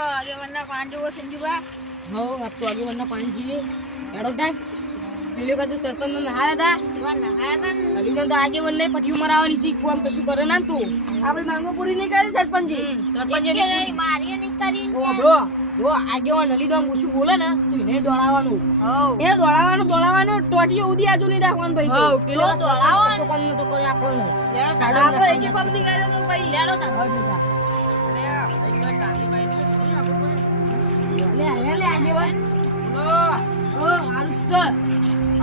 તો આગેવાનના પાન જેવો સંજુબા. હો આપ તો આગેવાનના પાન જીએ એડો થાય પેલો કસે સરપંચ ને નહાયા હતા એવા નહાયા હતા ને. અભી તો આગેવાન ને પટિયું મરાવાની શીખવું આમ કશું કરે ના તું આપણે માંગો પૂરી નહીં કરી સરપંચજી. સરપંચ એટલે નહીં, મારીએ નહીં કરી ને. ઓ બ્રો જો આગેવાન લીધો આમ ઓછું બોલે ને તો એને દોડાવવાનું હોવ. એ દોડાવાનું ટોટીઓ ઉડી આજુ નહીં રાખવાનું ભાઈ. હો પેલો તો દોડાવો ને. કશું કામ નતો કરે આપણને લેડો સાડો તાર. આપણે એક કામ નહીં કર્યો તો ભાઈ. લેડો તાર. હો દીધા લે આગેવાન ઓ હારું છે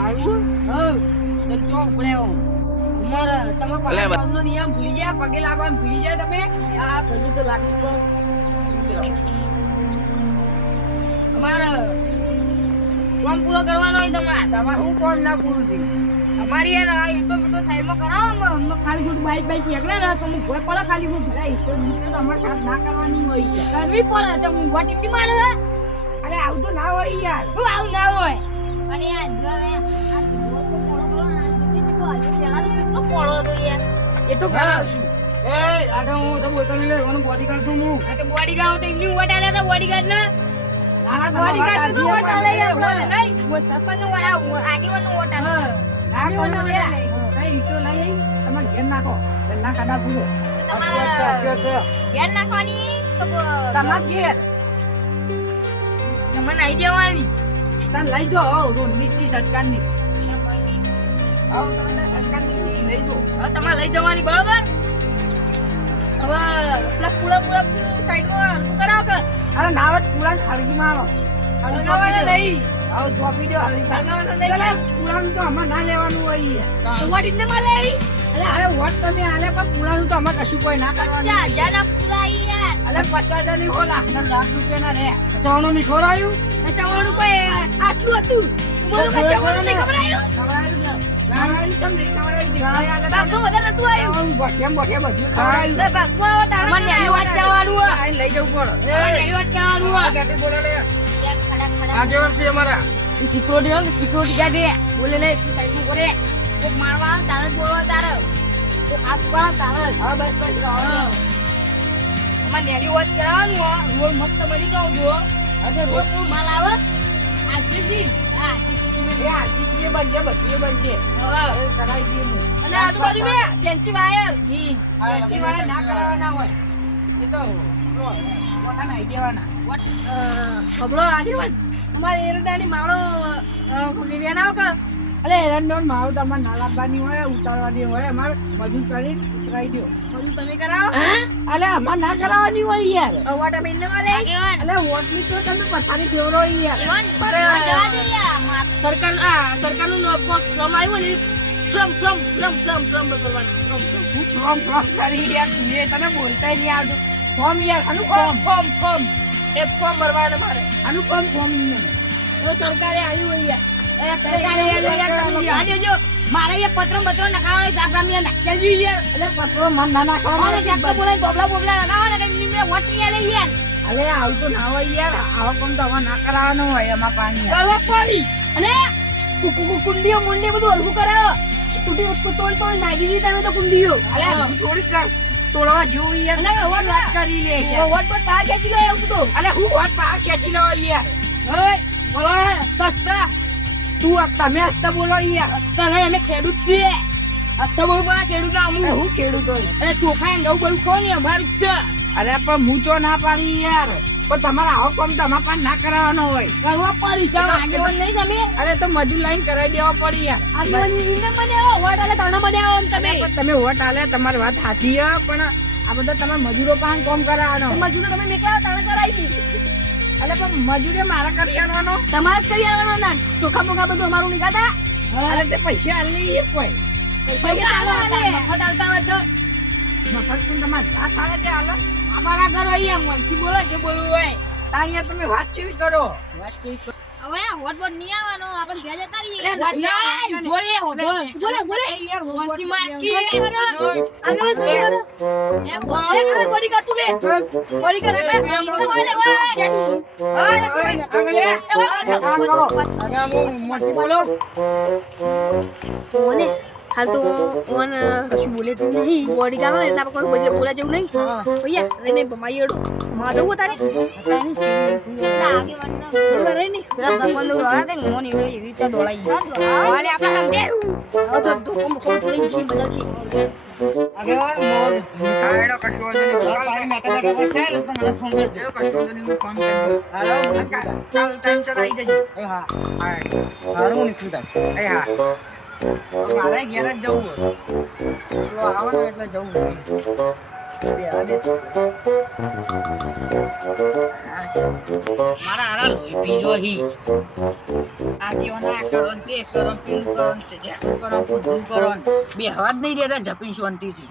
આવું હો તો ચોક પડ્યો. અમારે તમે પાનનો નિયમ ભૂલી ગયા, પગે લાગવાનું ભૂલી ગયા તમે. આ ફરી તો લાગુ પણ અમારે કામ પૂરો કરવાનો હોય તમારે તમારે હું કોણ ના પૂરું થયું. અમારી યાર આ ઈટો મીટો સાઈડમાં કરાવો ને ખાલી ખોટું બાઈક એકલે ને તો હું ભોય પડે ખાલી ખોટું અરે ઈ તો નીચે તો અમારે સાથ ના કરવાની હોય છે. કરવી પડે તો હું વાટ એમની મારે હે અરે આવું તો ના હોય યાર. હું આવું ના હોય અને આ જો હવે આ ઢોર તો પોળો કરો ને, આ બીજું કેટલો આવ્યો. પહેલા તો કેટલો પોળો હતો યાર. એ તો કરાવશું. એ આગળ હું તો બોલતો નહીં લેવાનું બોડીગાર્ડ છું હું. આ તો બોડીગાર્ડ તો એમની વટ આલ્યા હતા બોડીગાર્ડ ને ના બોડીગાર્ડ તો વટ આલે યાર બોલે. નહીં હું સરપંચ નું વટ આગેવાન નું વટ આલે ના કોનો લે. કઈ ઈટો લઈ આવી તમે ઘેર નાખો. ઘરના ખાડા પૂરો. તમારે ધ્યાન નાખવાની તો તમાર ઘેર તમને આવી જવાની તને લઈ જાઓ રોડ નીચી સરકારની. આવો તમને સરકારની લઈ જાઓ. હવે તમારે લઈ જવાની બરોબર હવે પેલા પૂરા સાઈડમાં કરાવો કે અરે નાવત પૂરા ખાલગીમાં આવો લગાવવાના નહીં. આવો ચોપી દો હાલી લગાવવાના નહીં. પૂરાનું તો અમારે ના લેવાનું હોય. તો વટ એમને મળે અરે અરે વોટ તમે આલે પણ પૂરાનું તો અમારે કશું કોઈ ના કરવાનું. 50,000 ના પૂરા ઈ યાર. અરે 50,000 ની ખોલા લાખ રૂપિયાના રે. 55 ની ખોરાયું. 55 રૂપિયા આટલું હતું તું બોલો 55 નહીં ખબરાયું ખવડાયું છે. ખવડાયું ચમ નહીં ખવડાયું. બાપનો વધારે નતું આવ્યું કેમ બધું ખવડાયું. એ બાપમાં મને એની વાત કહેવાનું હે આઈને લઈ જવું પડે. મને એની વાત કહેવાનું હે ગાડી બોલે લે. યાર ખડા ખડા. આજે વર્ષે અમારા તું સિક્યુરિટી હો સિક્યુરિટી ગાડી બોલે ને તું સાઈડ માં કરે તો મારવા તારે બોલવા તારે તો હાથ પા તારે હા બસ બસ રહો. મને નેરી વાત કરાવવાનું હો રોડ મસ્ત બની જાવ જો અરે જો કોઈ માલ આવે આશીષી હા આશીષી મે એ આરસીસી એ બનશે બધું એ બનશે. હવે એ કરાવી દઈએ હું. અને આજુબાજુ મે ફેન્સી વાયર ફેન્સી વાળા ના કરાવવાના હોય. એ તો પોતાના આઈ દેવાના. ખબરો આગેવાન અમારે એરડાની માળો વેણાવ કે અરે એરંડોન મારું તમારે ના લાવવાની હોય ઉતારવાની હોય અમારે મજૂર કરીને ઉતરાઈ દો. બધું તમે કરાવો અલે અમારે ના કરાવવાની હોય યાર. અવાટા બેન ને વાલે આગેવાન, અલે વોટની તો તમે પથારી ફેવરો યાર. ઈવન અરે, જવા દે યાર. સરકારનું ફોર્મ આવ્યું ને ફ્રમ કરવાનું. ફ્રોમ કરી યાર ધીરે તને બોલતા નહીં આવતું. ફોર્મ યાર આનું ફોર્મ એ ફોર્મ ભરવાનું મારે. આનું ફોર્મ નહીં. તો સરકારે આવ્યું હોય યાર સરકારે યાર તમે આ દેજો મારે એ પત્રો નખાવાનો સાપરા મે નાખ્યા જોઈએ યાર અલે પત્રો મન ના ઓલે નાખવાનું. ટ્રેક્ટર બોલાય બોબલા લગાવવાના કઈ મિનિટ વોટ ની આલે યાર અલે આવું તો ના હોય યાર. આવો કામ તો હવે ના કરાવવાનો હોય એમાં પાણી. કરવા પડી અને કુંડીઓ મુંડી બધું હલકું કરાવો તોડી નાખી દીધી તમે તો કુંડીઓ અલે હું થોડી કર તોડવા જેવું યાર. અને હવે વાત કરી લે યાર. વોટ પર તાર ખેંચી લો એવું તો અલે હું વાત પા ખેંચી લો યાર. ઓય બોલો હસ્તા તું તમે હસતા બોલો યાર. હસ્તા નહીં અમે ખેડૂત છીએ હસ્તા બહુ બડા ખેડૂત ના અરે અમુ હું ખેડૂત હોય. એ ચોખા ને ગવું બધું ખો ને અમારું જ છે અરે પણ હું તો ના પાડી યાર. પણ તમારે આવો કામ તમારા પાસે ના કરાવવાનો હોય. કરવા પડી ચાલ આગેવાન નહીં તમે અરે તો મજૂર લાઈન કરાવી દેવા પડી યાર. આગેવાન ઇને મને આવો વોટ આલે તને મને આવો આમ તમે પણ તમે વોટ આલે તમારી વાત સાચી છે પણ આ બધા તમારા મજૂરો પાસે કામ કરાવવાનો. મજૂરો તમે મેકલા તને કરાવી દી અલે પણ મજૂરે મારા કરી આવવાનો. તમારે જ કરી આવવાનો ના ચોખા મોખા બધું અમારું નિકાતા અરે તે પૈસા આલી એ કોઈ પૈસા આલો મફત આવતા હોય તો મફત પણ તમારે વાત આવે તે આલો. અમારા ઘર અહીંયા મનથી બોલો જે બોલવું હોય તાણિયા તમે વાત કેવી કરો. હવે વોટ બોટ નહીં આવવાનો, આપણે ઘેર જતા રહીએ. અરે ના, બોલે બોલે એ યાર હું વાત મનથી માર કેવી કી કરો આગળ શું કરો એમ બોલે બોડી કા તું લે બોડી કા લે બોલે હાલ તો ઓન કશું બોલે તો નહીં બોડી ગાળો એટલે આપણે કોઈ પછી બોલા જેવું નહીં ભૈયા રહીને ભમાઈ અડો માધવ તારે અત્યારે ચીડી લાગે મને થોડી વાર રહીને પેલા સંબંધો રહ્યા હતા ને મોની એવી રીતે દોડાઈ ગઈ વાલે આપણે સમજે આ તો ધોકો મખો થોડી જી બધા છે આગેવાન મોર કાયડો કશો નહીં કાલ મેટા મેટા છે તો મને ફોન કરજો કશો નહીં હું ફોન કરજો હાલો કાલ ટેન્શન આવી જજો એ હા હા હારું નીકળી તા એ હા મારે ઘેર જ જવું તો આવો ને એટલે જવું મારા હારા બીજો હી આજે ઓના કરો તે કરો પેલું કરો તે કરો પૂછું કરો બે હવા જ નહીં દેતા જપી શાંતિથી